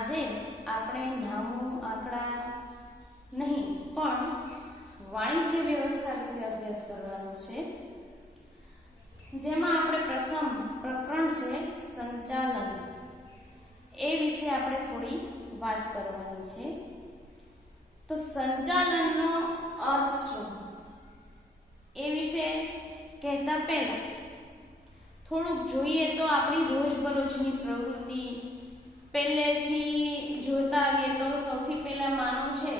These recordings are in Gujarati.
આજે આપણે નામું આંકડા નહીં પણ વાણિજ્ય વ્યવસ્થા વિશે અભ્યાસ કરવાનો છે, જેમાં આપણે પ્રથમ પ્રકરણ છે સંચાલન, એ વિશે આપણે થોડી વાત કરવાની છે. તો સંચાલનનો અર્થ શું એ વિશે કહેતા પહેલા થોડુંક જોઈએ તો આપણી રોજબરોજની પ્રવૃત્તિ પહેલેથી જોતા આવીએ તો સૌથી પહેલા માનવ છે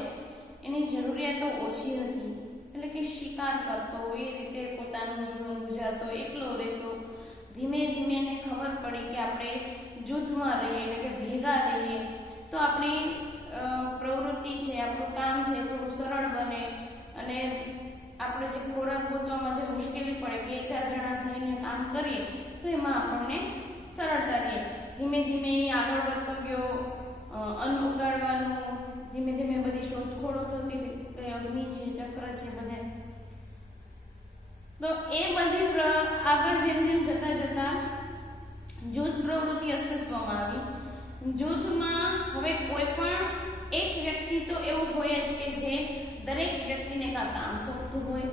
એની જરૂરિયાતો ઓછી હતી, એટલે કે શિકાર કરતો, એ રીતે પોતાનું જીવન ગુજારતો, એકલો રહેતો. ધીમે ધીમે એને ખબર પડી કે આપણે જૂથમાં રહીએ, એટલે કે ભેગા રહીએ તો આપણી પ્રવૃત્તિ છે, આપણું કામ છે થોડું સરળ બને, અને આપણે જે ખોરાક ગોતવામાં જે મુશ્કેલી પડે, 2-4 જણા થઈને કામ કરીએ તો એમાં આપણને સરળતા રહે. ધીમે ધીમે આગળ વધતો ગયો, અન્ન ઉગાડવાનું, ધીમે ધીમે બધી શોધખોળો થતી, અગ્નિ છે, ચક્ર છે, બધે. તો એ બધી આગળ જેમ જેમ જતા જતા જૂથ પ્રવૃત્તિ અસ્તિત્વમાં આવી. જૂથમાં હવે કોઈ પણ એક વ્યક્તિ તો એવું હોય જ કે જે દરેક વ્યક્તિને કામ સોંપતું હોય,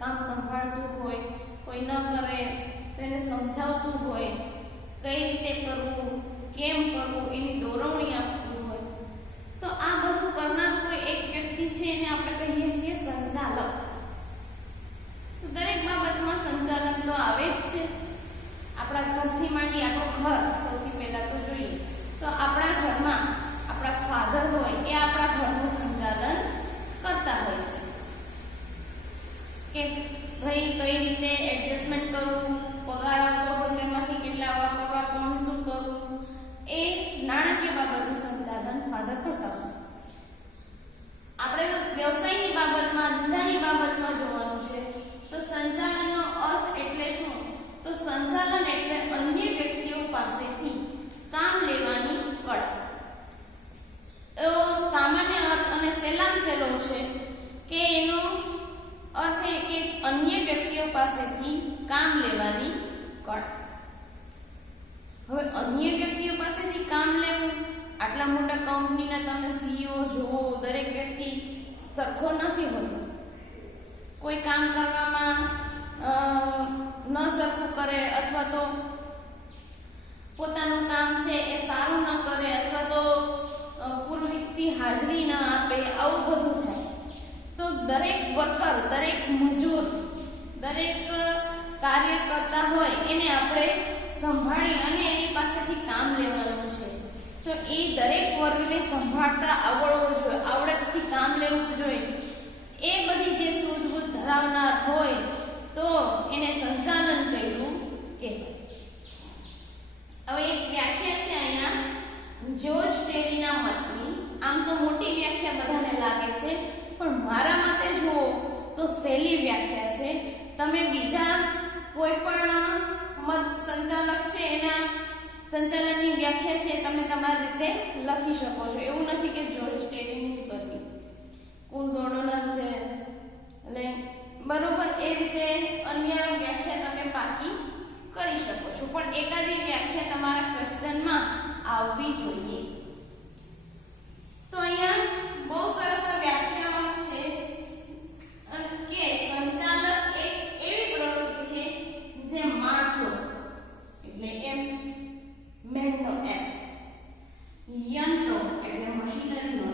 કામ સંભાળતું હોય, કોઈ ન કરે તો એને સમજાવતું હોય, કઈ રીતે કરવું, કેમ કરવું એની દોરવણી આપતું હોય. તો આ બધું કરનાર કોઈ એક વ્યક્તિ છે એને આપણે કહીએ છીએ સંચાલક. તો દરેક બાબતમાં સંચાલન તો આવે જ છે. આપણા ઘરથી માંડી આપણું ઘર સૌથી પહેલા તો જોઈએ તો આપણા ઘરમાં આપણા ફાધર હોય એ આપણા ઘરનું સંચાલન કરતા હોય છે કે ભાઈ કઈ રીતે એડજસ્ટમેન્ટ કરવું, પગાર આવતો હોય તેમાંથી કેટલા વાપરવા, કોણ શું કરવું, એ નાણાકીય બાબતનું સંચાલન ફાધર કરતા હોય. આપણે વ્યવસાયની બાબતમાં, ધંધાની બાબતમાં જોવાનું છે તો સંચાલનનો અર્થ એટલે શું? તો સંચાલન એટલે અન્ય વ્યક્તિઓ પાસેથી કામ લેવાની કળા. સામાન્ય અર્થ અને સહેલામ સહેલો છે કે એનો અર્થ એ કે અન્ય વ્યક્તિઓ પાસેથી કામ લેવાની કળા. હવે અન્ય વ્યક્તિઓ પાસેથી કામ લેવું, આટલા મોટા કંપનીના તમે સીઈઓ જોવો, દરેક વ્યક્તિ સરખો નથી હોતો. કોઈ કામ કરવામાં ન સરખું કરે, અથવા તો પોતાનું કામ છે એ સારું ન કરે, અથવા તો પૂરતી હાજરી ન આપે, આવું બધું થાય. તો દરેક વર્કર, દરેક મજૂર, દરેક કાર્ય કરતા હોય એને આપણે સંભાળી અને એની પાસેથી કામ લેવાનું છે. તો એ દરેક વર્ગને સંભાળતા આવડવો જોઈએ, આવડતથી કામ લેવું જોઈએ. એ બધી જે સૂઝબૂઝ ધરાવનાર હોય તો એને સંચાલન કર્યું કહેવાય. હવે એક વ્યાખ્યા છે અહીંયા જ્યોર્જ ટેરીના મતની. આમ તો મોટી વ્યાખ્યા બધાને લાગે છે, પણ મારા મતે જુઓ તો સહેલી વ્યાખ્યા છે. તમે બીજા કોઈ પણ મત સંચાલક છે એના સંચાલનની વ્યાખ્યા છે તમે તમારી રીતે લખી શકો છો. એવું નથી કે જ્યોર્જ ટેરીની જ કરવી. કુલ્સ ઓર્ડોનલ છે, એટલે બરોબર એ રીતે અન્ય વ્યાખ્યા તમે પાકી કરી શકો છો, પણ એકાદી વ્યાખ્યા તમારા ક્વેશ્ચનમાં આવવી જોઈએ. તો અહીંયા બહુ સરસ વ્યાખ્યાઓ છે કે સંચાલક એક એવી પ્રવૃત્તિ છે જે માણસો એટલે એમ, મેનનો એમ, યંત્રો એટલે મશીનરીનો,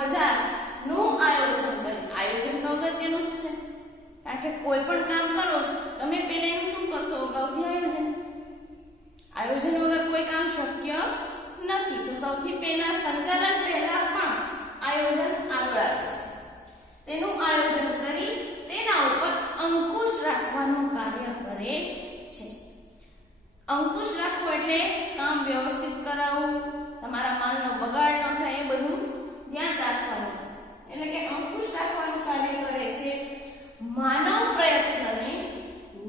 બજારનું આયોજન કરે. આયોજન તો અગત્યનું જ છે, કારણ કે કોઈ પણ કામ કરો તમે પહેલા એનું શું કરશો? અગાઉથી આયોજન વગર કોઈ કામ શક્ય નથી. તો સૌથી પહેલા સંચાલન પહેલા પણ આયોજન આગળ આવે છે. તેનું આયોજન કરી તેના ઉપર અંકુશ રાખવાનું કાર્ય કરે છે. અંકુશ રાખવો એટલે કામ વ્યવસ્થિત કરાવવું, તમારા માલનો બગાડ ન થાય એ બધું ધ્યાન રાખવાનું, એટલે કે અંકુશ રાખવાનું કાર્ય કરે છે. માનવ પ્રયત્નને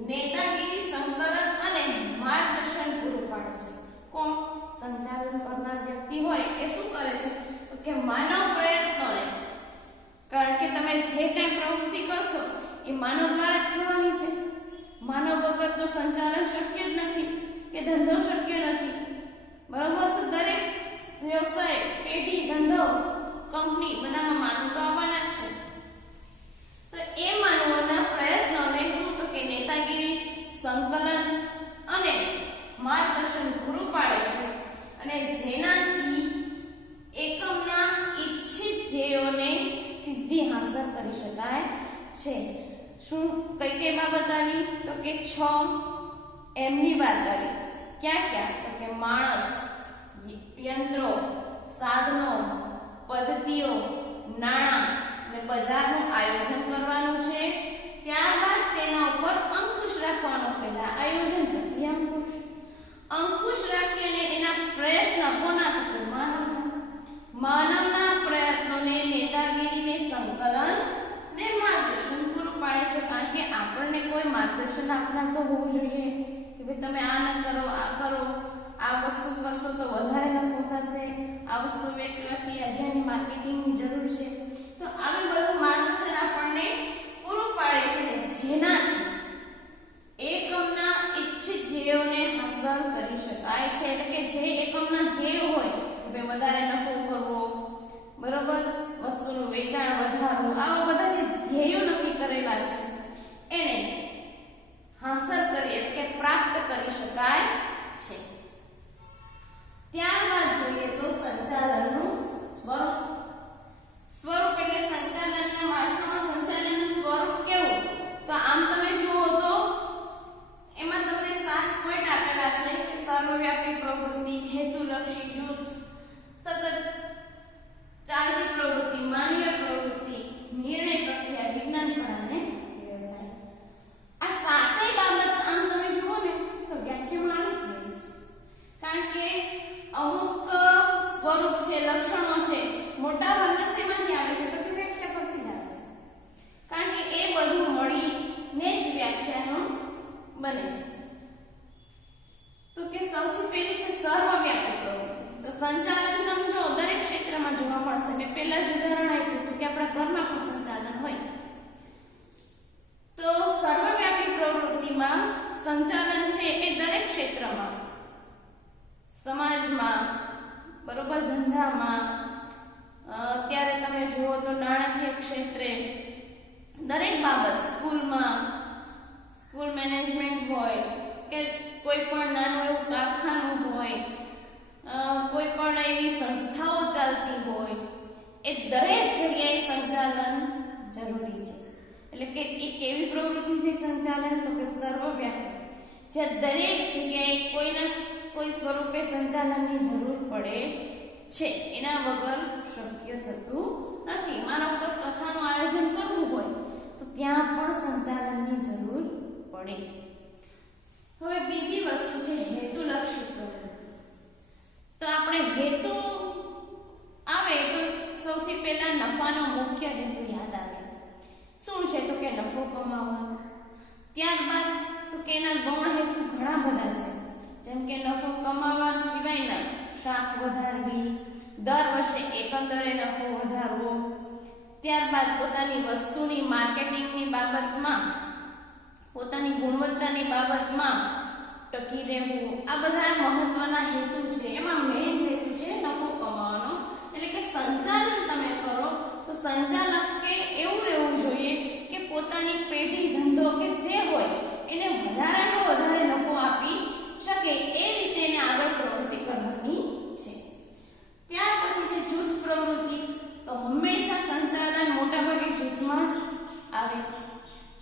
નેતાગીરી, સંકલન અને માર્ગદર્શન પૂરું પાડે છે. કોણ? સંચાલન કરનાર વ્યક્તિ હોય એ શું કરે છે? તો કે માનવ પ્રયત્નોને, કારણ કે તમે જે કંઈ પ્રવૃત્તિ કરશો એ માનવ દ્વારા જ થવાની છે. માનવ વગર તો સંચાલન શક્ય જ નથી કે ધંધો શક્ય નથી. બરાબર? તો દરેક વ્યવસાય, પેઢી, ધંધો, કંપની બધામાં માનવ તો આવવાના જ છે. તો એ માનવોના પ્રયત્નોને શું? તો કે નેતાગીરી, સંકલન અને માર્ગદર્શન પૂરું પાડે છે, અને જેનાથી એકમના ઈચ્છિત ધ્યેયોને સિદ્ધિ હાંસલ કરી શકાય છે. શું કઈ કઈ બાબત આવી? તો કે 6 એમની વાત આવી. ક્યાં ક્યાં? તો કે માણસ, યંત્રો, સાધનો, પદ્ધતિઓ, નાણાં અને બજારનું આયોજન કરવાનું છે. ત્યારબાદ તેના ઉપર અંકુશ રાખવાનો. પહેલા આયોજન, પછી અંકુશ. અંકુશ રાખી અને એના પ્રયત્ન કોના? તો માનવના પ્રયત્નોને નેતાગીરીને, સંકલન ને માર્ગદર્શન પૂરું પાડે છે. કારણ કે આપણને કોઈ માર્ગદર્શન આપનાર તો હોવું જોઈએ કે ભાઈ તમે આ ન કરો, આ કરો, આ વસ્તુ કરશો તો વધારે નફો થશે, આ વસ્તુ વેચવાથી આજે એની માર્કેટિંગની જરૂર છે. તો આવી બધું માર્ગદર્શન આપણને પૂરું પાડે છે, જેનાથી એકમના ઈચ્છિત ધ્યેયોને હાંસલ કરી શકાય છે. એટલે કે જે એકમના ધ્યેય હોય કે વધારે નફો કરવો, બરોબર, વસ્તુનું વેચાણ વધારવું, આવા બધા જે ધ્યેયો નક્કી કરેલા છે એને હાંસલ કરી, એટલે કે પ્રાપ્ત કરી શકાય છે. ત્યારબાદ જોઈએ તો સંચાલનનું સ્વરૂપ. સ્વરૂપ એટલે સંચાલનના માળખામાં સંચાલનનું સ્વરૂપ કેવું? તો આમ તમે જુઓ તો એમાં તમને 7 પોઈન્ટ આપેલા છે કે સર્વવ્યાપી પ્રવૃત્તિ, હેતુલક્ષી જૂથ, સતત ચાલતી પ્રવૃત્તિ, માનવીય પ્રવૃત્તિ, નિર્ણય પ્રક્રિયા, વિજ્ઞાન અને વ્યવસાય. આ સાતેય બાબત આમ તમે જુઓ ને તો વ્યાખ્યામાં આવી જ ગઈ છે, કારણ કે અમુક સ્વરૂપ છે, લક્ષણો છે, મોટા ભાગના શેમાંથી આવે છે? તો કે વ્યાખ્યા પરથી જ આવે છે, કારણ કે એ બધું મળીને જ વ્યાખ્યાનો બને છે. તો કે સૌથી પહેલી છે સર્વવ્યાપી પ્રવૃત્તિ. તો સંચાલન તમે જો દરેક ક્ષેત્રમાં જોવા મળશે. મેં પહેલા જ ઉદાહરણ આપ્યું હતું કે આપણા ઘરમાં પણ સંચાલન હોય. તો સર્વવ્યાપી પ્રવૃત્તિમાં સંચાલન છે એ દરેક ક્ષેત્રમાં, સમાજમાં, બરોબર, ધંધામાં, અત્યારે તમે જુઓ તો નાણાકીય ક્ષેત્રે, દરેક બાબત, સ્કૂલમાં, સ્કૂલ મેનેજમેન્ટ હોય કે કોઈ પણ નાનું એવું કારખાનું હોય, કોઈ પણ એવી સંસ્થાઓ ચાલતી હોય, એ દરેક જગ્યાએ સંચાલન જરૂરી છે. એટલે કે એ કેવી પ્રવૃત્તિ છે સંચાલન? તો કે સર્વવ્યાપી, જે દરેક જગ્યાએ કોઈના કોઈ સ્વરૂપે સંચાલનની જરૂર પડે છે, એના વગર શક્ય થતું નથી. માનો કે કથાનું આયોજન કરવું હોય તો ત્યાં પણ સંચાલનની જરૂર પડે. હવે બીજી વસ્તુ છે હેતુલક્ષી પ્રવૃત્તિ. તો આપણે હેતુ આવે તો સૌથી પહેલા નફાનો મુખ્ય હેતુ યાદ આવે. શું છે? તો કે નફો કમાવવાનો. ત્યારબાદ તો કે એના ગૌણ હેતુ ઘણા બધા છે, જેમ કે નફો કમાવા સિવાયના શાખ વધારવી, દર વર્ષે એકંદરે નફો વધારવો, ત્યારબાદ પોતાની વસ્તુની માર્કેટિંગની બાબતમાં, પોતાની ગુણવત્તાની બાબતમાં ટકી રહેવું. આ બધા મહત્વના હેતુ છે. એમાં મેઇન હેતુ છે નફો કમાવાનો. એટલે કે સંચાલન તમે કરો તો સંચાલક કે એવું રહેવું જોઈએ કે પોતાની પેઢી, ધંધો કે જે હોય એને વધારેમાં વધારે નફો આપી શકે એ રીતે એને આગળ પ્રવૃત્તિ કરવાની છે. ત્યાર પછી છે જૂથ પ્રવૃત્તિ. તો હંમેશા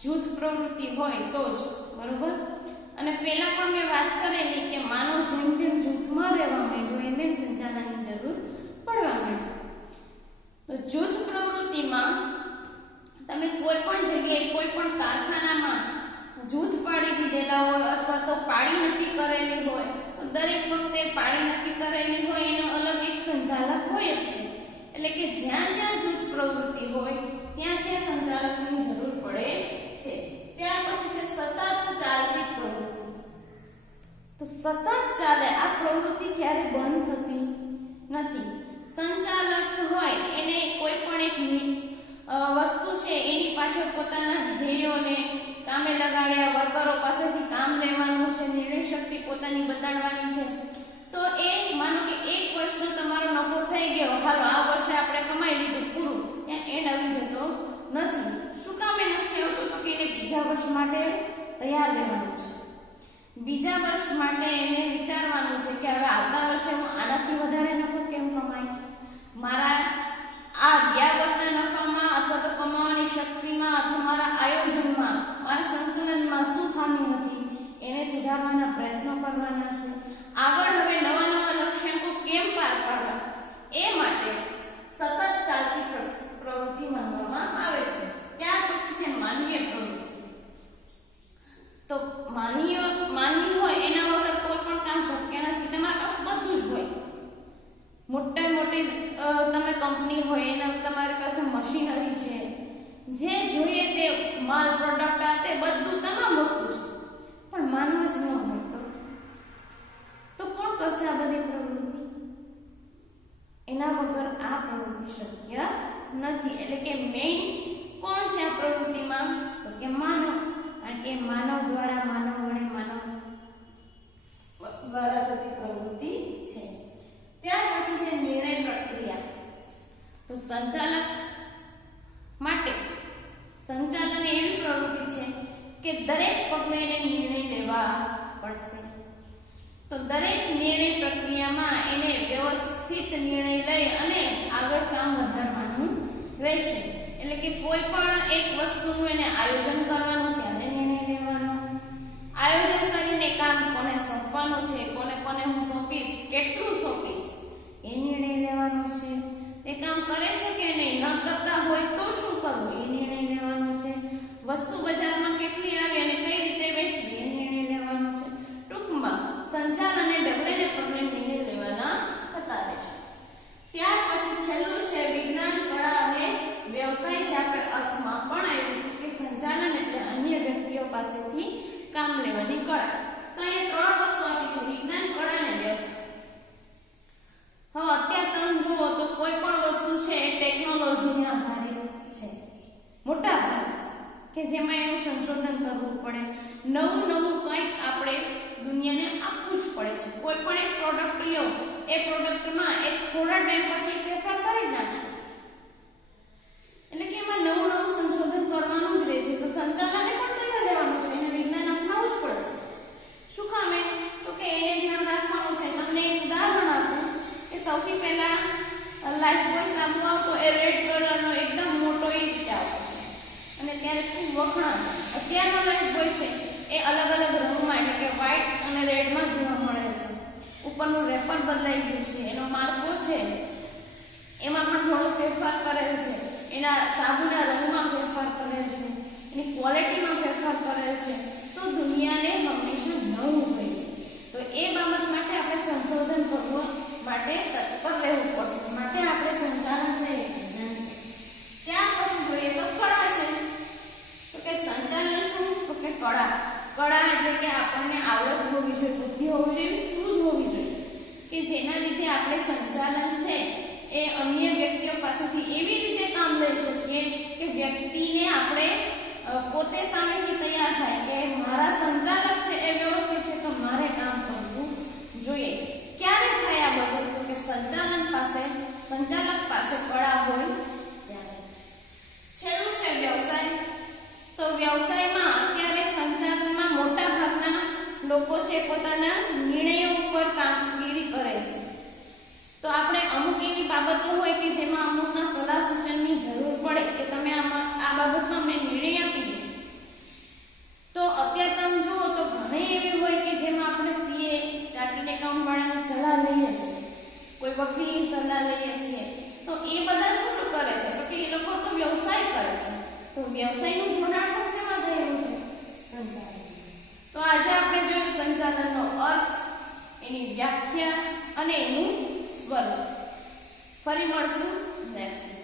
જૂથ પ્રવૃત્તિ હોય તો જ, બરોબર. અને પહેલા પણ મેં વાત કરેલી કે માનવ જેમ જેમ જૂથમાં રહેવા માંડ્યો એમ એમ સંચાલનની જરૂર પડવા માંડી. તો જૂથ પ્રવૃત્તિમાં તમે કોઈ પણ જગ્યાએ કોઈ પણ કારખાનામાં જૂથ પાડી દીધેલા હોય અથવા તો પાડી નક્કી કરેલી હોય તો દરેક વખતે પાડી નક્કી કરેલી હોય એનો અલગ એક સંચાલક હોય જ છે. એટલે કે જ્યાં જ્યાં જૂથ પ્રવૃત્તિ હોય ત્યાં ત્યાં સંચાલકની જરૂર પડે છે. ત્યાર પછી છે સતત ચાલતી પ્રવૃત્તિ. તો સતત ચાલે આ પ્રવૃત્તિ ક્યારે બંધ થતી નથી. સંચાલક હોય એને કોઈ પણ એક વસ્તુ છે એની પાછળ પોતાના ધ્યેયોને કામે લગાડ્યા, વર્કરો પાસેથી કામ લેવાનું છે, નિર્ણય શક્તિ પોતાની બતાડવાની છે. તો એ માનો કે એક વર્ષનો તમારો નફો થઈ ગયો, હાલો આ વર્ષે આપણે કમાઈ લીધું, પૂરું, ત્યાં એન્ડ આવી જતો નથી. શું કામ એ નથી આવતો? તો કે એને બીજા વર્ષ માટે તૈયાર રહેવાનું છે. બીજા વર્ષ માટે એને વિચારવાનું છે કે હવે આવતા વર્ષે હું આનાથી વધારે નફો કેમ કમાઈશ, મારા આ ગયા વર્ષના નફામાં અથવા તો કમાવાની શક્તિમાં અથવા મારા આયોજનમાં, મારા સંકલનમાં શું ખામી હતી એને સુધારવાના પ્રયત્નો કરવાના છે. આગળ હવે નવા નવા લક્ષ્યાંકો કેમ પાર પાડવા એ માટે સતત ચાલતી પ્રવૃત્તિ માનવામાં આવે છે. ત્યાર પછી છે માનવીય પ્રવૃત્તિ. તો માનવી હોય એના વગર કોઈ પણ કામ શક્ય નથી. તમારી પાસે બધું જ હોય, મોટે મોટી તમે કંપની હોય એના તમારી પાસે મશીનરી છે, જે જોઈએ તે માલ પ્રોડક્ટ આ તે બધું તમામ વસ્તુ છે, પણ માનવ જ ન હોય તો કોણ કરશે આ બધી પ્રવૃત્તિ? એના વગર આ પ્રવૃત્તિ શક્ય નથી. એટલે કે મેઇન કોણ છે આ પ્રવૃત્તિમાં? તો કે માનવ. કારણ કે માનવ દ્વારા થતી પ્રવૃત્તિ છે. ત્યાર પછી છે નિર્ણય પ્રક્રિયા. તો સંચાલક માટે સંચાલન એવી પ્રવૃત્તિ છે કે દરેક પગલે એને નિર્ણય લેવા પડશે. તો દરેક નિર્ણય પ્રક્રિયામાં એને વ્યવસ્થિત નિર્ણય લઈ અને આગળ કામ વધારવાનું રહેશે. એટલે કે કોઈ પણ એક વસ્તુનું એને આયોજન કરવાનું, ત્યારે નિર્ણય લેવાનો, આયોજન કરીને કામ કોને સોંપવાનું છે, કોને કોને હું સોંપીશ, કેટલું સોંપીશ એ નિર્ણય લેવાનો છે. એ કામ કરે છે કે નહીં, ન કરતા હોય તો શું કરવું એ નિર્ણય લેવાનો છે. વસ્તુ બજારમાં કેટલી આવી અને કઈ રીતે વેચવી એ નિર્ણય લેવાનો છે. ટૂંકમાં સંચાલન અને ડગલે ને પગલે નિર્ણય લેવાના થતા રહેશે. ત્યાર પછી છેલ્લું છે વિજ્ઞાન, કળા અને વ્યવસાય. જે આપણે અર્થમાં પણ આવ્યું હતું કે સંચાલન એટલે અન્ય વ્યક્તિઓ પાસેથી કામ લેવાની કળા. તો અહીંયા 3 વસ્તુ આપી છે: વિજ્ઞાન, કળા અને વ્યવસાય. હવે અત્યારે તમે જુઓ તો કોઈ પણ વસ્તુ છે એ ટેકનોલોજીને આધારિત છે મોટા ભાગે, કે જેમાં એનું સંશોધન કરવું પડે, નવું કંઈક આપણે દુનિયાને આપવું જ પડે છે. કોઈ પણ એક પ્રોડક્ટ લ્યો, એ પ્રોડક્ટમાં એક થોડા ટાઈમ પછી ફેરફાર કરી નાખશો, એટલે કે એમાં નવું સંશોધન કરવાનું જ રહે છે. તો સંચાલને પણ તૈયાર રહેવાનું છે, એને વિજ્ઞાન અપનાવવું જ પડશે. શું કામ? તો કે એને ધ્યાન રાખવાનું છે. તમને એક ઉદાહરણ આપું કે સૌથી પહેલા લાઈફ બોય સાબુ આવતો, એ રેડ કલરનો એકદમ મોટો એ રીતે આવતો અને ત્યારે ખૂબ વખણાતો. અત્યારનો લાઈફ બોય છે એ અલગ અલગ રંગમાં, એટલે કે વ્હાઈટ અને રેડમાં જોવા મળે છે. ઉપરનું રેપર બદલાઈ ગયું છે, એનો માર્કો છે એમાં પણ થોડો ફેરફાર કરેલ છે, એના સાબુના રંગમાં ફેરફાર કરેલ છે, એની ક્વોલિટીમાં ફેરફાર કરેલ છે. તો દુનિયાને હંમેશા નવું જોઈએ છે. તો એ બાબત માટે આપણે સંશોધન કરવું માટે તત્પર રહેવું પડશે. માટે આપણે સંચાલન છે એ વિજ્ઞાન છે. ત્યાર પછી જોઈએ તો કળા છે. તો કે સંચાલન શું? તો કે કળા એટલે કે આપણને આવડત હોવી જોઈએ, બુદ્ધિ હોવી જોઈએ, સૂઝ હોવી જોઈએ કે જેના લીધે આપણે સંચાલન છે એ અન્ય વ્યક્તિઓ પાસેથી એવી રીતે કામ લઈ શકીએ કે વ્યક્તિને આપણે પોતે સામેથી તૈયાર થાય કે મારા સંચાલક છે એ વ્યવસ્થિત છે તો મારે કામ કરવું જોઈએ. ક્યારે થાય આ બધું? તો કે સંચાલક પાસે કળા હોય ત્યારે. છેલ્લું છે વ્યવસાય. તો વ્યવસાયમાં અત્યારે સંચાલનમાં મોટા ભાગના લોકો છે પોતાના નિર્ણયો ઉપર કામગીરી કરે છે. તો આપણે અમુક એવી બાબતો હોય કે જેમાં અમુકના સલાહ સૂચનની જરૂર પડે કે તમે આ બાબતમાં અમને નિર્ણય આપી દો. અત્યારે તમે જુઓ તો ઘણી એવી હોય કે જેમાં આપણે સીએ ચાર્ટર્ડ એકાઉન્ટ વાળાની સલાહ લઈએ છીએ, કોઈ વકીલની સલાહ લઈએ છીએ, તો એ બધા શું કરે છે તો કે એ લોકો તો વ્યવસાય કરે છે, તો વ્યવસાયનું જોડાણ પણ શેમાં થયેલું છે? સંચાલન. તો આજે આપણે જોયું સંચાલનનો અર્થ, એની વ્યાખ્યા અને એનું સ્વરૂપ. ફરી મળશું નેક્સ્ટ.